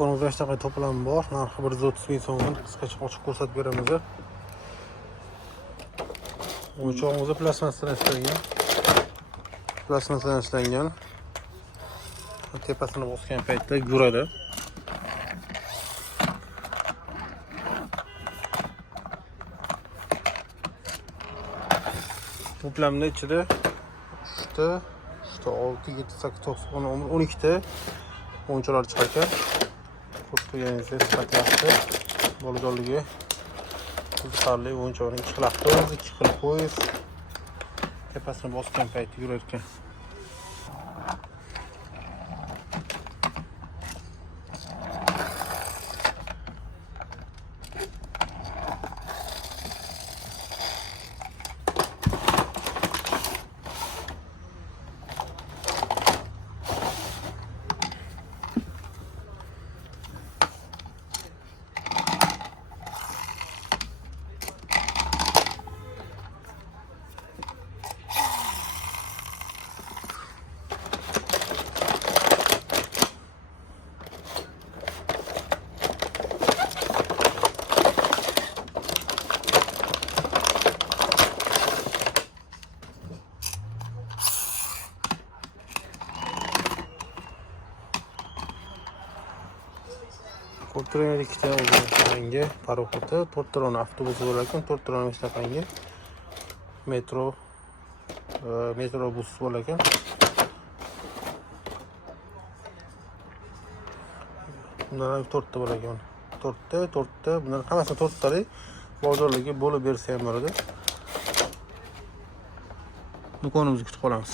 Do'konimizda hech qanday to'plam bor. Narxi 130 ming so'mdan qisqacha ochiq ko'rsatib beramiz. O'yinchoqimiz plastmassadan ishlangan. Plastmassadan ishlangan. Tepasini bosgan paytda yuradi. To'plamning ichida 3 ta, 6, 7, 8, 9, 10, 12 ta o'yinchoqlar chiqar ekan. Ko'rib turganingizdek, sifat yaxshi. Bolajonligi qiziqarli o'yinchoqning ikki xil avtobus, ikki xil poyezd. Tepasini bosgan paytda yurar ekan. Ko'rtirgan ikkita o'zbekistonga paroxodi, 4 ta avtobusi bor ekan, 4 ta shunaqangi metrobus bor ekan. Bunlar 4 ta bor ekan. 4 ta, bunlar hammasi 4 talik bozorlarga bo'lib bersa ham bo'ladi. Do'konimizni kutib qolamiz.